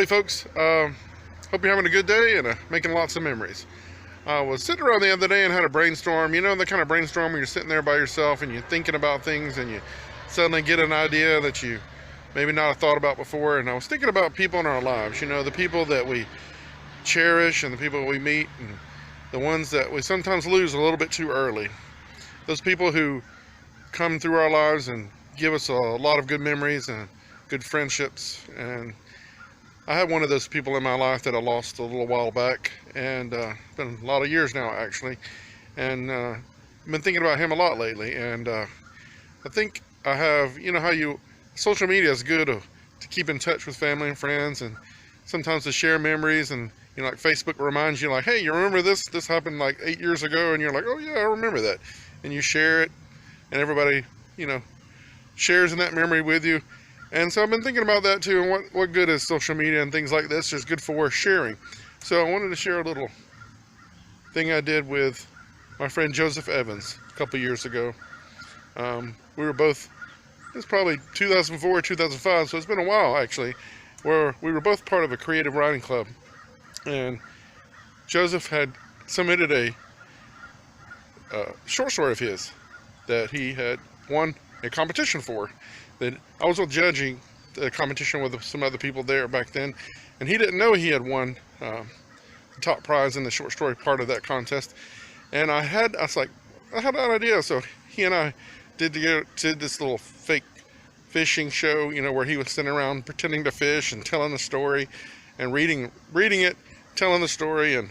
Howdy folks, hope you're having a good day and making lots of memories. I was sitting around the other day and had a brainstorm, you know, the kind of brainstorm where you're sitting there by yourself and you're thinking about things and you suddenly get an idea that you maybe not have thought about before. And I was thinking about people in our lives, you know, the people that we cherish and the people we meet and the ones that we sometimes lose a little bit too early. Those people who come through our lives and give us a lot of good memories and good friendships. And I had one of those people in my life that I lost a little while back, and it's been a lot of years now actually, and I've been thinking about him a lot lately. And I think I have, you know how social media is good to keep in touch with family and friends, and sometimes to share memories. And you know, like Facebook reminds you, like, hey, you remember this happened like 8 years ago, and you're like, oh yeah, I remember that, and you share it, and everybody, you know, shares in that memory with you. And so I've been thinking about that too, and what good is social media and things like this is good for sharing. So I wanted to share a little thing I did with my friend Joseph Evans a couple years ago. We were both, it was probably 2004, 2005, so it's been a while actually, where we were both part of a creative writing club. And Joseph had submitted a short story of his that he had won a competition for. That I was judging the competition with some other people there back then, and he didn't know he had won the top prize in the short story part of that contest. And I was like, I had that idea, so he and I did this little fake fishing show, you know, where he was sitting around pretending to fish and telling the story and reading it, telling the story, and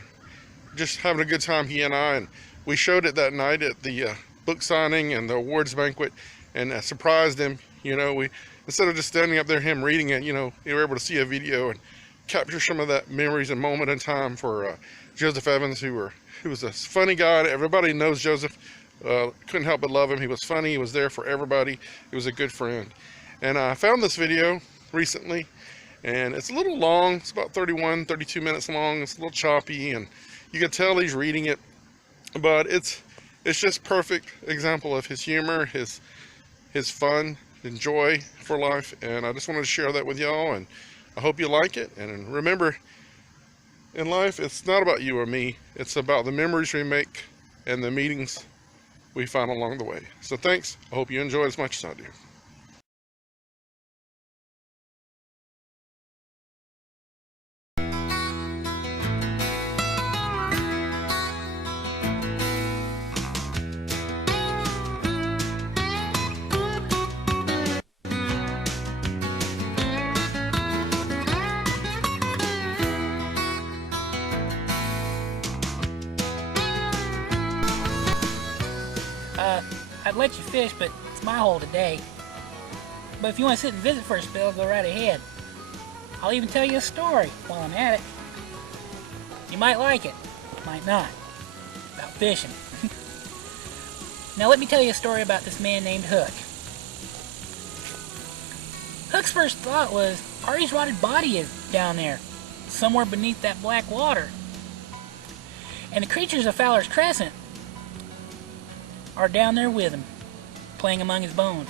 just having a good time, he and I. And we showed it that night at the book signing and the awards banquet, and I surprised him. You know, we, instead of just standing up there, him reading it, you know, we were able to see a video and capture some of that memories and moment in time for Joseph Evans, who was a funny guy. Everybody knows Joseph. Couldn't help but love him. He was funny. He was there for everybody. He was a good friend. And I found this video recently, and it's a little long. It's about 32 minutes long. It's a little choppy, and you can tell he's reading it, but it's just perfect example of his humor, his fun and joy for life. And I just wanted to share that with y'all, and I hope you like it. And remember, in life, it's not about you or me. It's about the memories we make and the meetings we find along the way. So thanks. I hope you enjoy as much as I do. I'd let you fish, but it's my hole today. But if you want to sit and visit for a spell, go right ahead. I'll even tell you a story while I'm at it. You might like it, might not, about fishing. Now let me tell you a story about this man named Hooke. Hooke's first thought was, Artie's rotted body is down there, somewhere beneath that black water. And the creatures of Fowler's Crescent are down there with him, playing among his bones.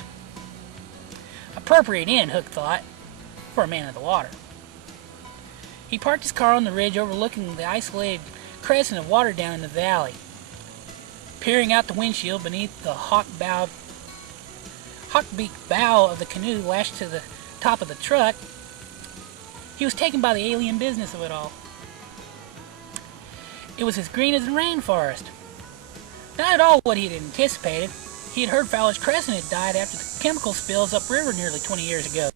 Appropriate end, Hooke thought, for a man of the water. He parked his car on the ridge overlooking the isolated crescent of water down in the valley. Peering out the windshield beneath the hawk-beaked bow of the canoe lashed to the top of the truck, he was taken by the alien business of it all. It was as green as the rainforest. Not at all what he had anticipated. He had heard Fowler's Crescent had died after the chemical spills upriver nearly 20 years ago.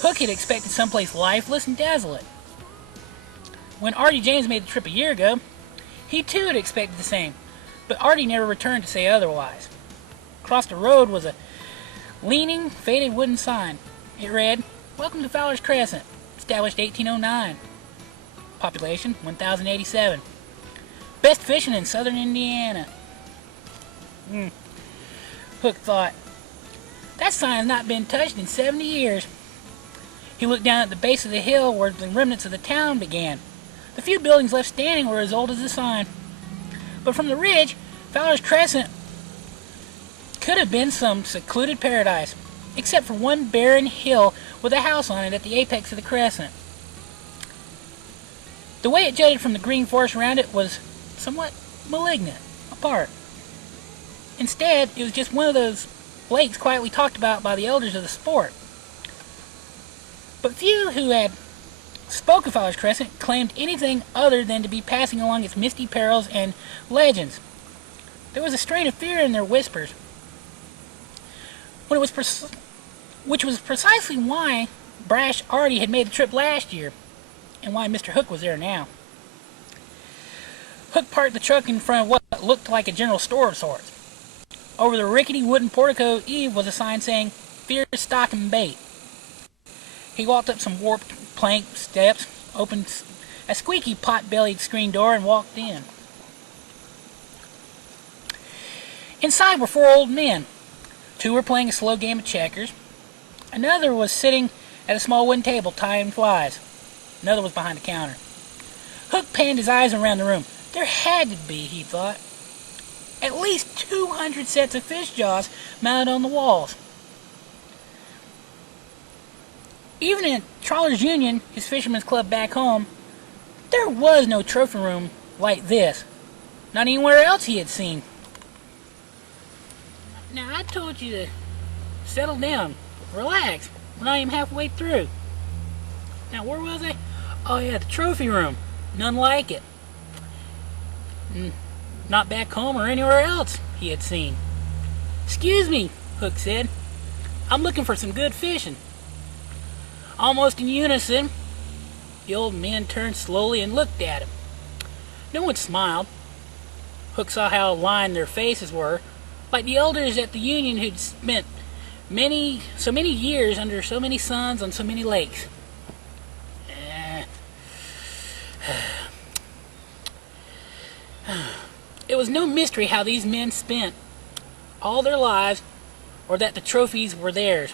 Hooke had expected someplace lifeless and desolate. When Artie James made the trip a year ago, he too had expected the same, but Artie never returned to say otherwise. Across the road was a leaning, faded wooden sign. It read, "Welcome to Fowler's Crescent, established 1809. Population 1,087. Best fishing in southern Indiana." Hooke thought, that sign's not been touched in 70 years. He looked down at the base of the hill where the remnants of the town began. The few buildings left standing were as old as the sign. But from the ridge, Fowler's Crescent could have been some secluded paradise, except for one barren hill with a house on it at the apex of the crescent. The way it jutted from the green forest around it was somewhat malignant, apart. Instead, it was just one of those lakes quietly talked about by the elders of the sport. But few who had spoke of Fowler's Crescent claimed anything other than to be passing along its misty perils and legends. There was a strain of fear in their whispers, which was precisely why Brash Artie had made the trip last year, and why Mr. Hooke was there now. Hooke parked the truck in front of what looked like a general store of sorts. Over the rickety wooden portico eave was a sign saying, "Fear Stock and Bait." He walked up some warped plank steps, opened a squeaky pot-bellied screen door, and walked in. Inside were 4 old men. 2 were playing a slow game of checkers. Another was sitting at a small wooden table tying flies. Another was behind the counter. Hooke panned his eyes around the room. There had to be, he thought, at least 200 sets of fish jaws mounted on the walls. Even in Trawlers Union, his fisherman's club back home, there was no trophy room like this. Not anywhere else he had seen. Now, I told you to settle down, relax. We're not even halfway through. Now, where was I? Oh yeah, the trophy room. None like it. Not back home or anywhere else he had seen. "Excuse me," Hooke said. "I'm looking for some good fishing." Almost in unison, the old men turned slowly and looked at him. No one smiled. Hooke saw how lined their faces were, like the elders at the Union who'd spent so many years under so many suns on so many lakes. It was no mystery how these men spent all their lives, or that the trophies were theirs.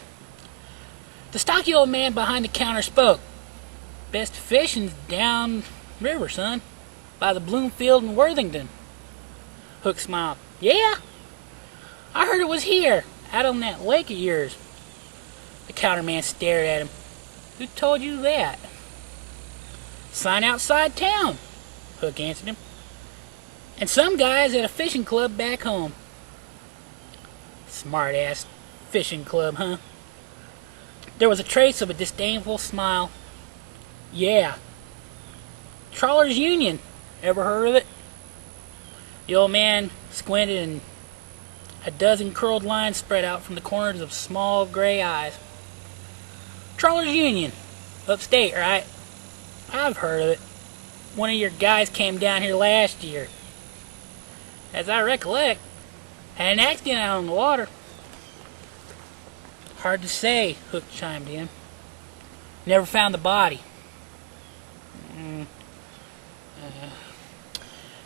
The stocky old man behind the counter spoke. "Best fishing's down river, son, by the Bloomfield and Worthington." Hooke smiled. "Yeah? I heard it was here, out on that lake of yours." The counterman stared at him. "Who told you that?" "Sign outside town," Hooke answered him. "And some guys at a fishing club back home." "Smart-ass fishing club, huh?" There was a trace of a disdainful smile. "Yeah. Trawlers Union. Ever heard of it?" The old man squinted, and a dozen curled lines spread out from the corners of small gray eyes. "Trawlers Union. Upstate, right? I've heard of it. One of your guys came down here last year. As I recollect, had an accident out on the water." "Hard to say," Hooke chimed in. "Never found the body."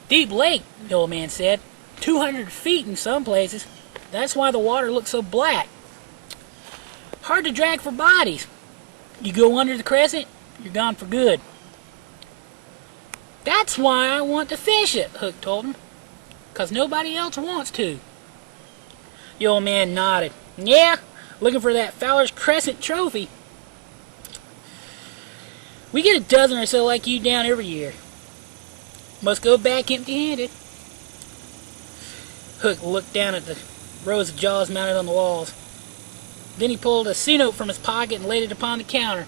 "Deep lake," the old man said. 200 feet in some places. That's why the water looks so black. Hard to drag for bodies. You go under the crescent, you're gone for good." "That's why I want to fish it," Hooke told him. "'Cause nobody else wants to." The old man nodded. "Yeah, looking for that Fowler's Crescent trophy. We get a dozen or so like you down every year. Must go back empty-handed." Hooke looked down at the rows of jaws mounted on the walls. Then he pulled a C-note from his pocket and laid it upon the counter.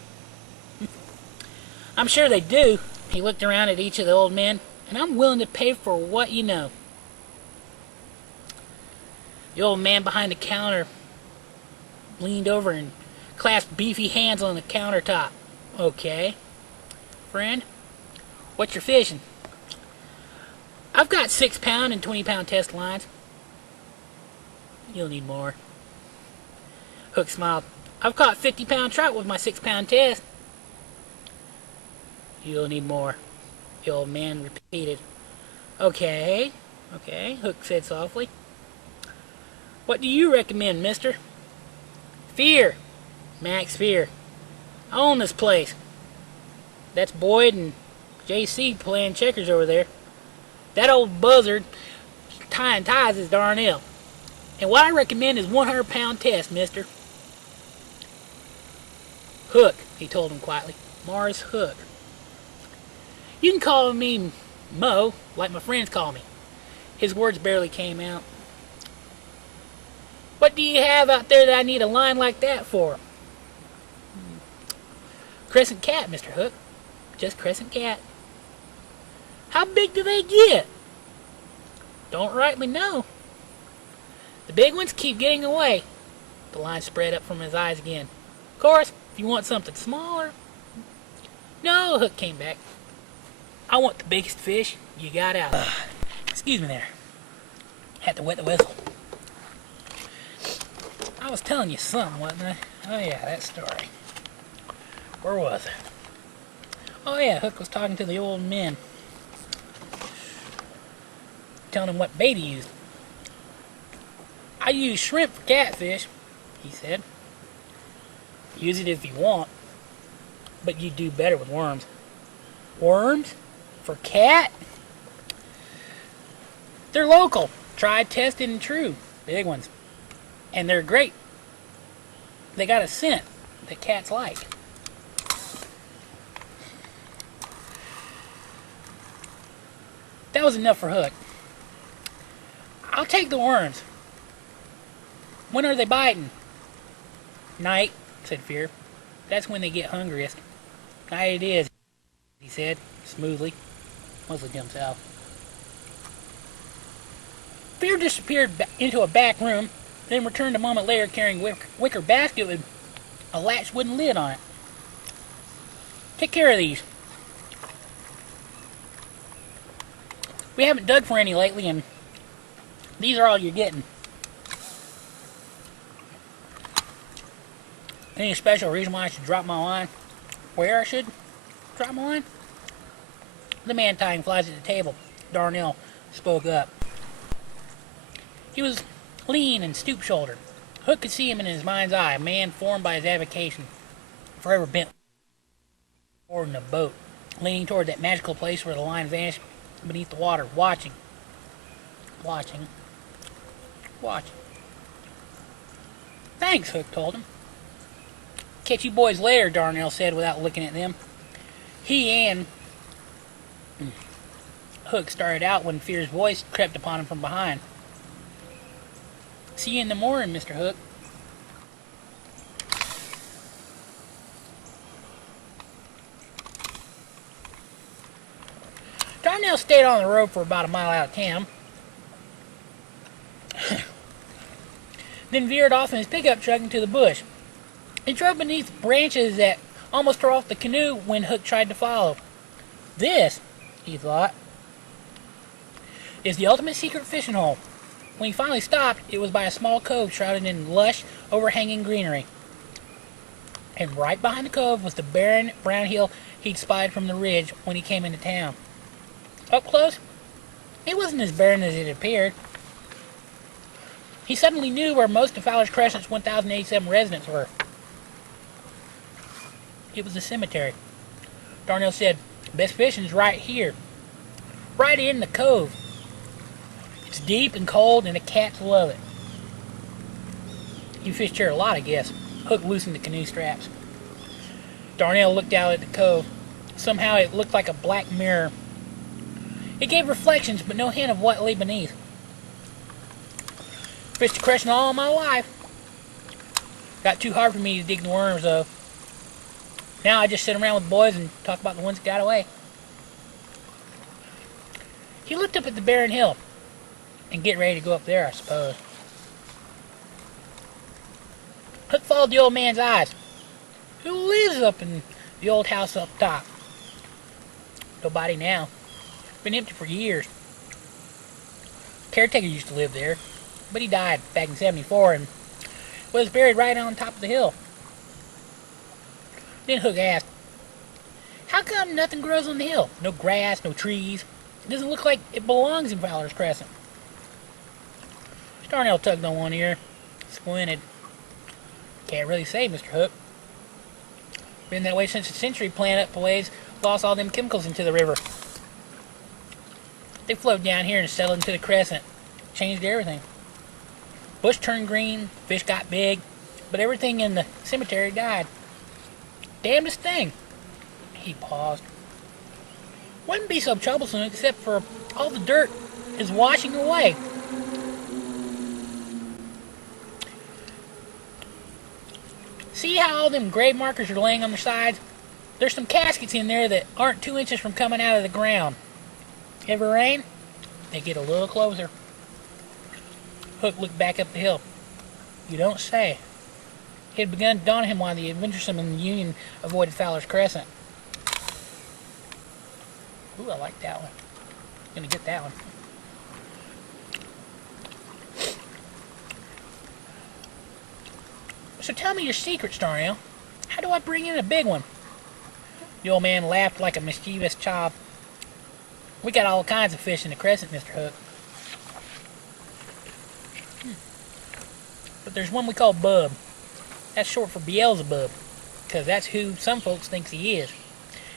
"I'm sure they do." He looked around at each of the old men. "And I'm willing to pay for what you know." The old man behind the counter leaned over and clasped beefy hands on the countertop. "Okay, friend, what's your fishing?" "I've got 6-pound and 20-pound test lines." "You'll need more." Hooke smiled. "I've caught 50-pound trout with my 6-pound test." "You'll need more," the old man repeated. Okay, Hooke said softly. "What do you recommend, mister?" "Fear. Max Fear. I own this place. That's Boyd and J.C. playing checkers over there. That old buzzard tying ties is Darnell. And what I recommend is 100-pound test, mister." "Hooke," he told him quietly. "Mars Hooke." You can call me Mo, like my friends call me. His words barely came out. What do you have out there that I need a line like that for? Crescent cat, Mr. Hooke. Just crescent cat. How big do they get? Don't rightly know. The big ones keep getting away. The line spread up from his eyes again. Of course, if you want something smaller. No, Hooke came back. I want the biggest fish you got out there. Excuse me there. Had to wet the whistle. I was telling you something, wasn't I? Oh yeah, that story. Where was I? Oh yeah, Hooke was talking to the old men. Telling him what bait he used. I use shrimp for catfish, he said. Use it if you want, but you do better with worms. Worms? For cat? They're local. Tried, tested, and true. Big ones. And they're great. They got a scent that cats like. That was enough for Hooke. I'll take the worms. When are they biting? Night, said Fear. That's when they get hungriest. Night it is, he said, smoothly, mostly to himself. Fear disappeared into a back room, then returned a moment later carrying a wicker basket with a latched wooden lid on it. Take care of these. We haven't dug for any lately, and these are all you're getting. Any special reason why I should drop my line? Where I should drop my line? The man tying flies at the table, Darnell, spoke up. He was lean and stoop-shouldered. Hooke could see him in his mind's eye, a man formed by his avocation, forever bent forward in a boat, leaning toward that magical place where the line vanished beneath the water, watching. Thanks, Hooke told him. Catch you boys later, Darnell said without looking at them. He and Hooke started out when Fear's voice crept upon him from behind. See you in the morning, Mr. Hooke. Darnell stayed on the road for about a mile out of town. Then veered off in his pickup truck into the bush. He drove beneath branches that almost tore off the canoe when Hooke tried to follow. This, he thought, is the ultimate secret fishing hole. When he finally stopped, it was by a small cove shrouded in lush, overhanging greenery. And right behind the cove was the barren brown hill he'd spied from the ridge when he came into town. Up close, it wasn't as barren as it appeared. He suddenly knew where most of Fowler's Crescent's 1,087 residents were. It was the cemetery. Darnell said, best fishing's right here. Right in the cove. It's deep and cold and the cats love it. You fished here a lot, I guess. Hooke loosened the canoe straps. Darnell looked out at the cove. Somehow it looked like a black mirror. It gave reflections, but no hint of what lay beneath. Fished a crescent all my life. Got too hard for me to dig the worms, though. Now I just sit around with the boys and talk about the ones that got away. He looked up at the barren hill and get ready to go up there, I suppose. Hooke followed the old man's eyes. Who lives up in the old house up top? Nobody now. Been empty for years. Caretaker used to live there, but he died back in '74 and was buried right on top of the hill. Then Hooke asked, how come nothing grows on the hill? No grass, no trees. It doesn't look like it belongs in Fowler's Crescent. Darnell tugged on one ear, squinted. Can't really say, Mr. Hooke. Been that way since the century plant up ways lost all them chemicals into the river. They flowed down here and settled into the Crescent. Changed everything. Bush turned green, fish got big, but everything in the cemetery died. Damnedest thing. He paused. Wouldn't be so troublesome except for all the dirt is washing away. See how all them grave markers are laying on their sides? There's some caskets in there that aren't 2 inches from coming out of the ground. Ever rain? They get a little closer. Hooke looked back up the hill. You don't say. It had begun to dawn on him why the adventuresome in the Union avoided Fowler's Crescent. Ooh, I like that one. Gonna get that one. So tell me your secrets, Darnell. How do I bring in a big one? The old man laughed like a mischievous child. We got all kinds of fish in the Crescent, Mr. Hooke. But there's one we call Bub. That's short for Beelzebub, because that's who some folks thinks he is.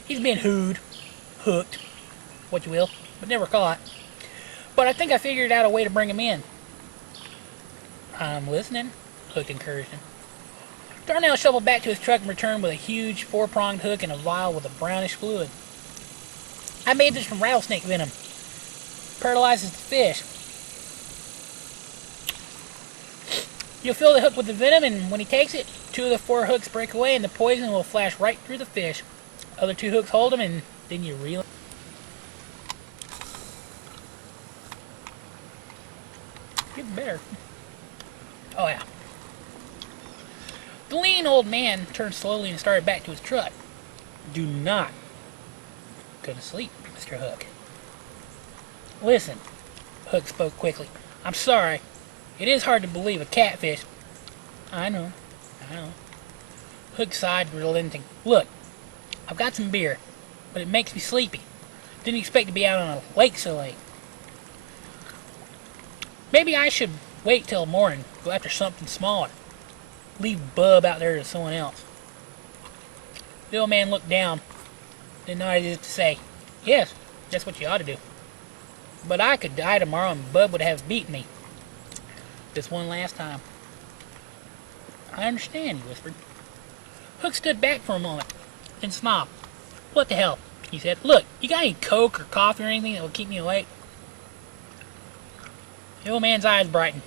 He's been hooked, what you will, but never caught. But I think I figured out a way to bring him in. I'm listening, Hooke encouraged him. Darnell shoveled back to his truck and returned with a huge four-pronged hook and a vial with a brownish fluid. I made this from rattlesnake venom. Paralyzes the fish. You'll fill the hook with the venom, and when he takes it, 2 of the 4 hooks break away and the poison will flash right through the fish. Other 2 hooks hold him, and then you reel him. Getting better. Oh yeah. The lean old man turned slowly and started back to his truck. Do not go to sleep, Mr. Hooke. Listen, Hooke spoke quickly. I'm sorry. It is hard to believe a catfish. I know. Hooke sighed, relenting. Look, I've got some beer, but it makes me sleepy. Didn't expect to be out on a lake so late. Maybe I should wait till morning, go after something smaller. Leave Bub out there to someone else. The old man looked down, then nodded as if to say, yes, that's what you ought to do. But I could die tomorrow and Bub would have beaten me. This one last time. I understand, he whispered. Hooke stood back for a moment, then smiled. What the hell, he said. Look, you got any Coke or coffee or anything that will keep me awake? The old man's eyes brightened.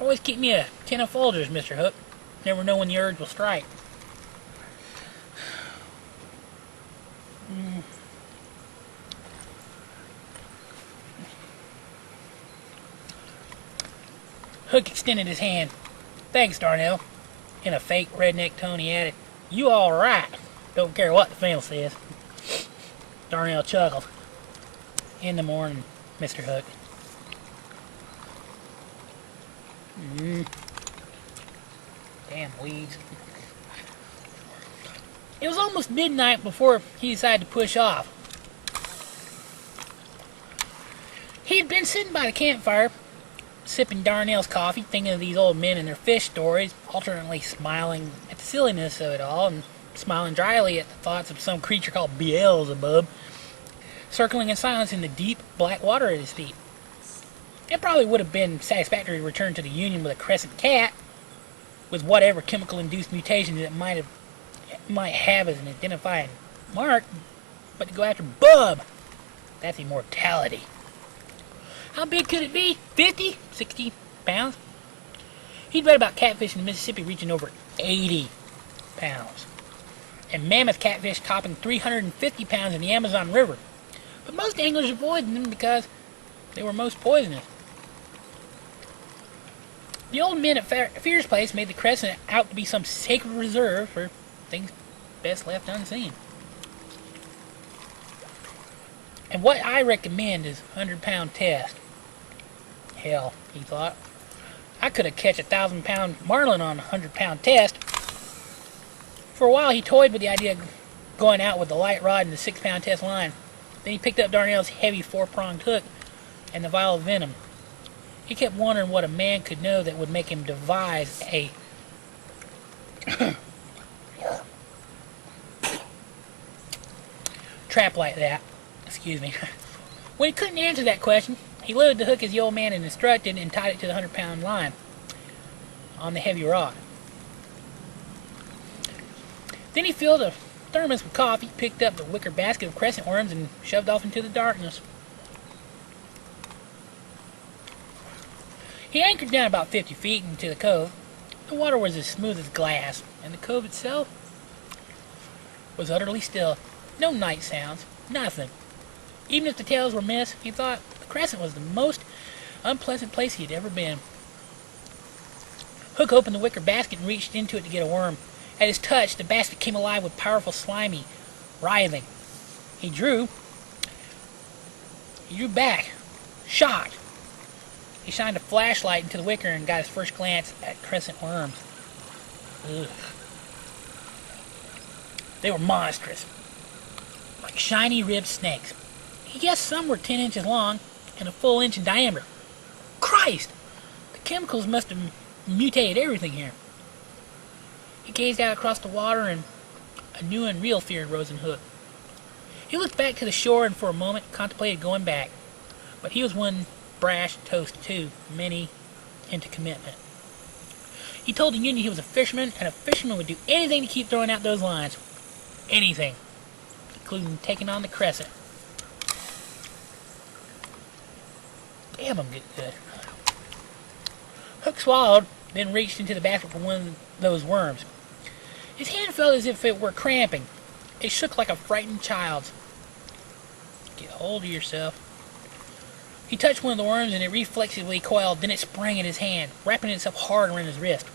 Always keep me a tin of Folgers, Mr. Hooke. Never know when the urge will strike. Hooke extended his hand. Thanks, Darnell. In a fake redneck tone, he added, You all right. Don't care what the family says. Darnell chuckled. In the morning, Mr. Hooke. Damn weeds. It was almost midnight before he decided to push off. He had been sitting by the campfire, sipping Darnell's coffee, thinking of these old men and their fish stories, alternately smiling at the silliness of it all and smiling dryly at the thoughts of some creature called Beelzebub circling in silence in the deep black water at his feet. It probably would have been satisfactory to return to the Union with a crescent cat, with whatever chemical-induced mutations it might have as an identifying mark, but to go after Bub, that's immortality. How big could it be? 50? 60 pounds? He'd read about catfish in the Mississippi reaching over 80 pounds, and mammoth catfish topping 350 pounds in the Amazon River. But most anglers avoided them because they were most poisonous. The old men at Fear's place made the Crescent out to be some sacred reserve for things best left unseen. And what I recommend is a 100-pound test. Hell, he thought. I could have catch a 1,000-pound marlin on a 100-pound test. For a while, he toyed with the idea of going out with the light rod and the 6-pound test line. Then he picked up Darnell's heavy 4-pronged hook and the vial of venom. He kept wondering what a man could know that would make him devise a trap like that. Excuse me. When he couldn't answer that question, he loaded the hook as the old man had instructed and tied it to the 100-pound line on the heavy rod. Then he filled a thermos with coffee, picked up the wicker basket of crescent worms, and shoved off into the darkness. He anchored down about 50 feet into the cove. The water was as smooth as glass, and the cove itself was utterly still. No night sounds, nothing. Even if the tails were missed, he thought the crescent was the most unpleasant place he had ever been. Hooke opened the wicker basket and reached into it to get a worm. At his touch, the basket came alive with powerful slimy writhing. He drew back, shocked. He shined a flashlight into the wicker and got his first glance at crescent worms. Ugh. They were monstrous, like shiny ribbed snakes. He guessed some were 10 inches long and a full inch in diameter. Christ! The chemicals must have mutated everything here. He gazed out across the water, and a new and real fear rose in Hooke. He looked back to the shore and for a moment contemplated going back. But he was one brash toast too many into commitment. He told the union he was a fisherman, and a fisherman would do anything to keep throwing out those lines. Anything, including taking on the crescent. Damn, I'm getting good. Hooke swallowed, then reached into the basket for one of those worms. His hand felt as if it were cramping. It shook like a frightened child's. Get hold of yourself. He touched one of the worms and it reflexively coiled, then it sprang in his hand, wrapping itself hard around his wrist.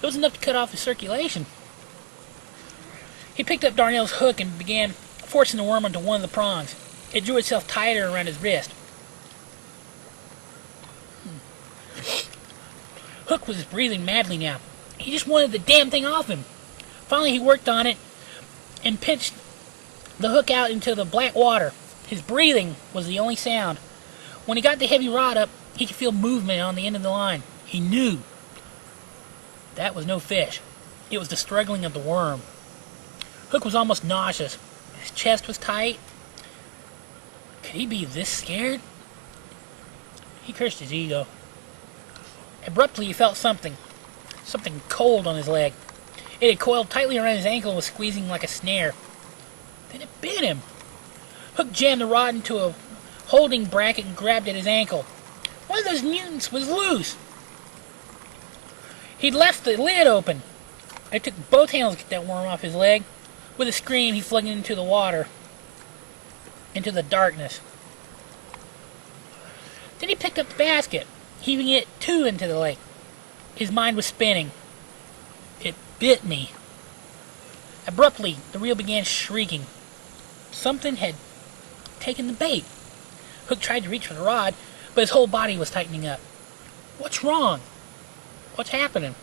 It was enough to cut off his circulation. He picked up Darnell's hook and began forcing the worm onto one of the prongs. It drew itself tighter around his wrist. Hooke was breathing madly now. He just wanted the damn thing off him. Finally, he worked on it and pitched the hook out into the black water. His breathing was the only sound. When he got the heavy rod up, he could feel movement on the end of the line. He knew that was no fish. It was the struggling of the worm. Hooke was almost nauseous. His chest was tight. Could he be this scared? He cursed his ego. Abruptly, he felt something cold on his leg. It had coiled tightly around his ankle and was squeezing like a snare. Then it bit him. Hooke jammed the rod into a holding bracket and grabbed at his ankle. One of those mutants was loose. He'd left the lid open. It took both hands to get that worm off his leg. With a scream, he flung it into the water, into the darkness. Then he picked up the basket, heaving it too into the lake. His mind was spinning. It bit me. Abruptly, the reel began shrieking. Something had taken the bait. Hooke tried to reach for the rod, but his whole body was tightening up. What's wrong? What's happening?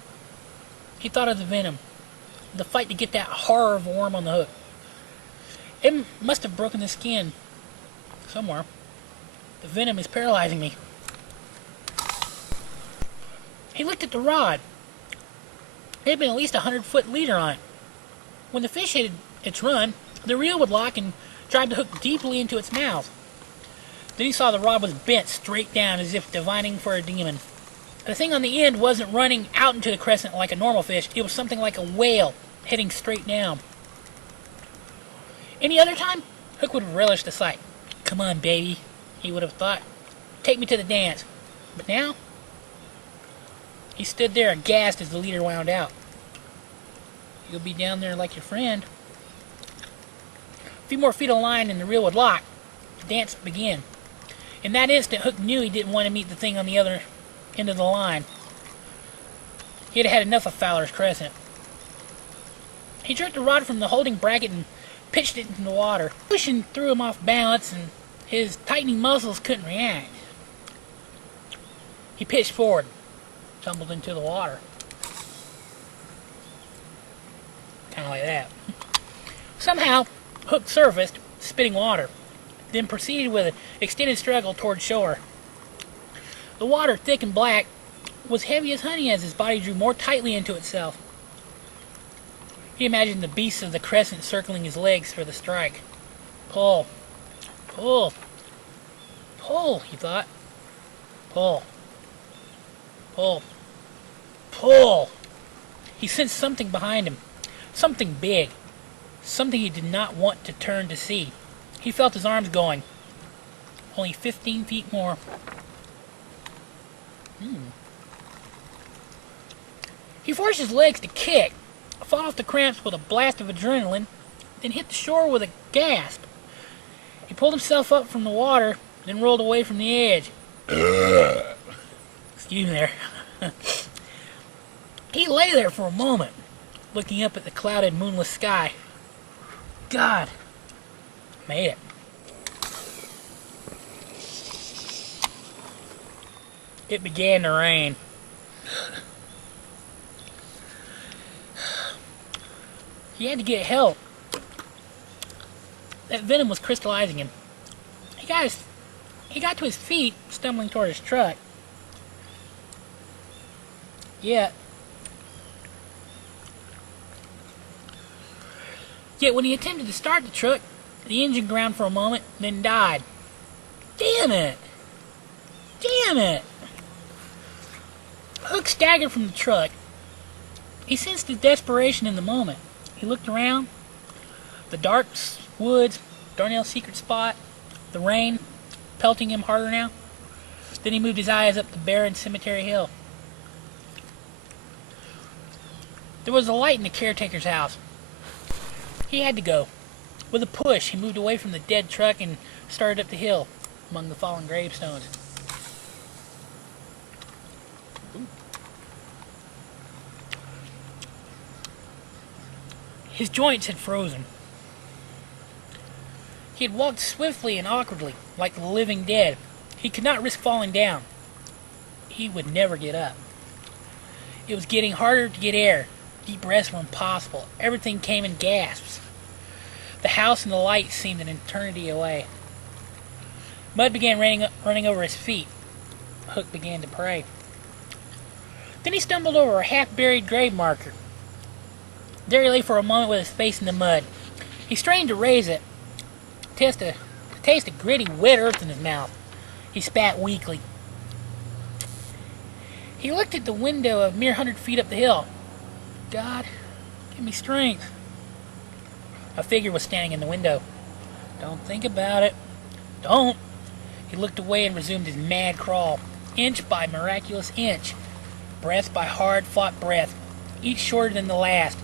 He thought of the venom, the fight to get that horror of a worm on the hook. It must have broken the skin somewhere. The venom is paralyzing me. He looked at the rod. There had been at least 100-foot leader on it. When the fish hit its run, the reel would lock and drive the hook deeply into its mouth. Then he saw the rod was bent straight down as if divining for a demon. The thing on the end wasn't running out into the crescent like a normal fish. It was something like a whale heading straight down. Any other time, Hooke would have relished the sight. Come on, baby, he would have thought. Take me to the dance. But now, he stood there aghast as the leader wound out. You'll be down there like your friend. A few more feet of line and the reel would lock. The dance would begin. In that instant, Hooke knew he didn't want to meet the thing on the other end of the line. He had had enough of Fowler's Crescent. He jerked the rod from the holding bracket and pitched it into the water. Pushing threw him off balance, and his tightening muscles couldn't react. He pitched forward, tumbled into the water. Kind of like that. Somehow, Hooke surfaced, spitting water, then proceeded with an extended struggle toward shore. The water, thick and black, was heavy as honey as his body drew more tightly into itself. He imagined the beasts of the crescent circling his legs for the strike. Pull. Pull. Pull, he thought. Pull. Pull. Pull. He sensed something behind him. Something big. Something he did not want to turn to see. He felt his arms going. Only 15 feet more. He forced his legs to kick, fought off the cramps with a blast of adrenaline, then hit the shore with a gasp. He pulled himself up from the water, then rolled away from the edge. Excuse me there. He lay there for a moment, looking up at the clouded, moonless sky. God, made it. It began to rain. He had to get help. That venom was crystallizing him. He got to his feet, stumbling toward his truck. Yet when he attempted to start the truck, the engine ground for a moment, then died. Damn it! Damn it! Hooke staggered from the truck. He sensed his desperation in the moment. He looked around. The dark woods, Darnell's secret spot, the rain pelting him harder now. Then he moved his eyes up the barren cemetery hill. There was a light in the caretaker's house. He had to go. With a push, he moved away from the dead truck and started up the hill among the fallen gravestones. His joints had frozen. He had walked swiftly and awkwardly, like the living dead. He could not risk falling down. He would never get up. It was getting harder to get air. Deep breaths were impossible. Everything came in gasps. The house and the light seemed an eternity away. Mud began running over his feet. Hooke began to pray. Then he stumbled over a half-buried grave marker. There he lay for a moment with his face in the mud. He strained to raise it, to taste the gritty, wet earth in his mouth. He spat weakly. He looked at the window a mere 100 feet up the hill. God, give me strength. A figure was standing in the window. Don't think about it. Don't. He looked away and resumed his mad crawl, inch by miraculous inch, breath by hard-fought breath, each shorter than the last.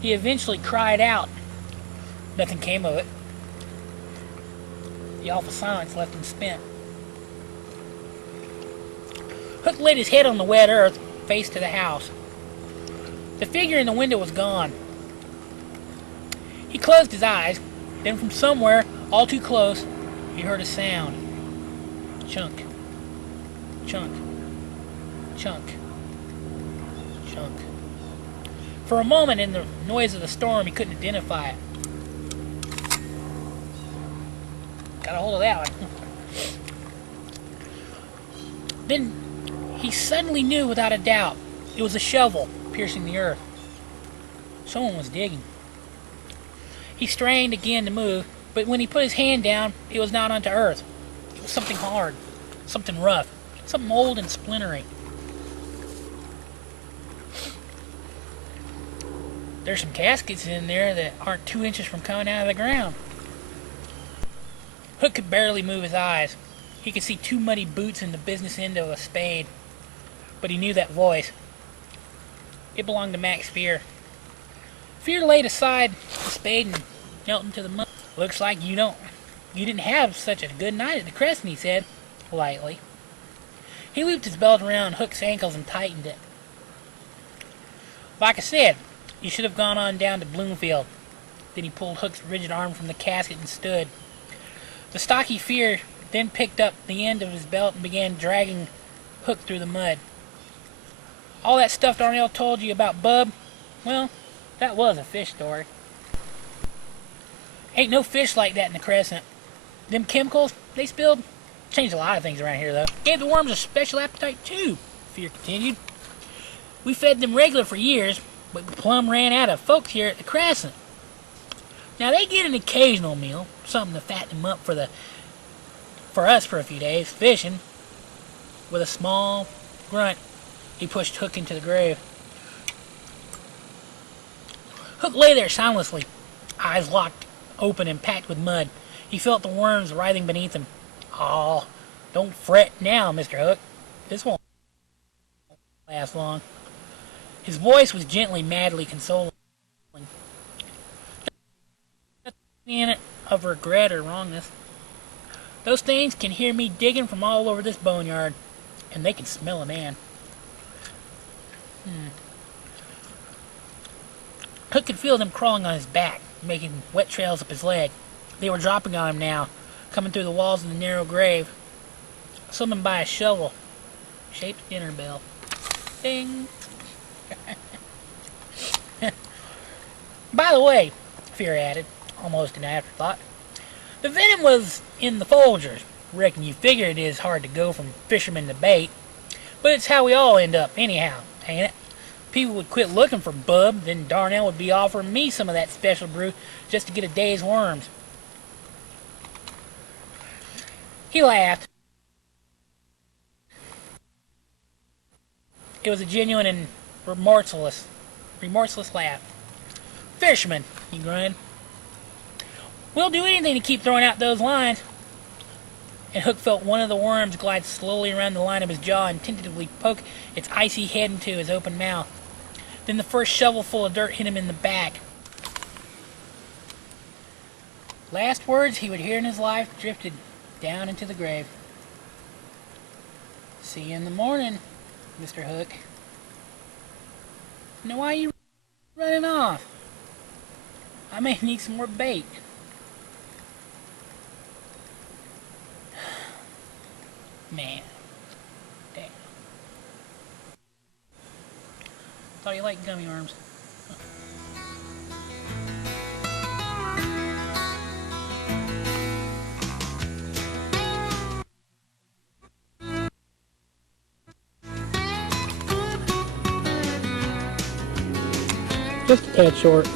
He eventually cried out. Nothing came of it. The awful silence left him spent. Hooke laid his head on the wet earth, face to the house. The figure in the window was gone. He closed his eyes. Then from somewhere, all too close, he heard a sound. Chunk. Chunk. Chunk. Chunk. For a moment, in the noise of the storm, he couldn't identify it. Got a hold of that one. Then he suddenly knew without a doubt it was a shovel piercing the earth. Someone was digging. He strained again to move, but when he put his hand down, it was not onto earth. It was something hard, something rough, something old and splintery. There's some caskets in there that aren't 2 inches from coming out of the ground. Hooke could barely move his eyes. He could see 2 muddy boots in the business end of a spade. But he knew that voice. It belonged to Max Fear. Fear laid aside the spade and knelt into the mud. Looks like you didn't have such a good night at the Crescent, he said, lightly. He looped his belt around Hooke's ankles and tightened it. Like I said, you should have gone on down to Bloomfield. Then he pulled Hooke's rigid arm from the casket and stood. The stocky Fear then picked up the end of his belt and began dragging Hooke through the mud. All that stuff Darnell told you about Bub, well, that was a fish story. Ain't no fish like that in the Crescent. Them chemicals they spilled changed a lot of things around here, though. Gave the worms a special appetite, too, Fear continued. We fed them regular for years, but we plumb ran out of folks here at the Crescent. Now, they get an occasional meal, something to fatten them up for us for a few days, fishing. With a small grunt, he pushed Hooke into the grave. Hooke lay there soundlessly, eyes locked open and packed with mud. He felt the worms writhing beneath him. "Oh, don't fret now, Mr. Hooke. This won't last long." His voice was gently, madly consoling. Nothing in it of regret or wrongness. Those things can hear me digging from all over this boneyard, and they can smell a man. Hooke could feel them crawling on his back, making wet trails up his leg. They were dropping on him now, coming through the walls of the narrow grave. Summoned by a shovel-shaped dinner bell. Ding! By the way, Fear added, almost an afterthought, the venom was in the Folgers. Reckon you figure it is hard to go from fisherman to bait, but it's how we all end up anyhow, ain't it? People would quit looking for Bub, then Darnell would be offering me some of that special brew just to get a day's worms. He laughed. It was a genuine and remorseless laugh. "Fisherman," he grunted. "We'll do anything to keep throwing out those lines." And Hooke felt one of the worms glide slowly around the line of his jaw and tentatively poke its icy head into his open mouth. Then the first shovelful of dirt hit him in the back. Last words he would hear in his life drifted down into the grave. "See you in the morning, Mr. Hooke." "Now why are you running off? I may need some more bait." Man. Damn. Thought you liked gummy worms. Just a tad short.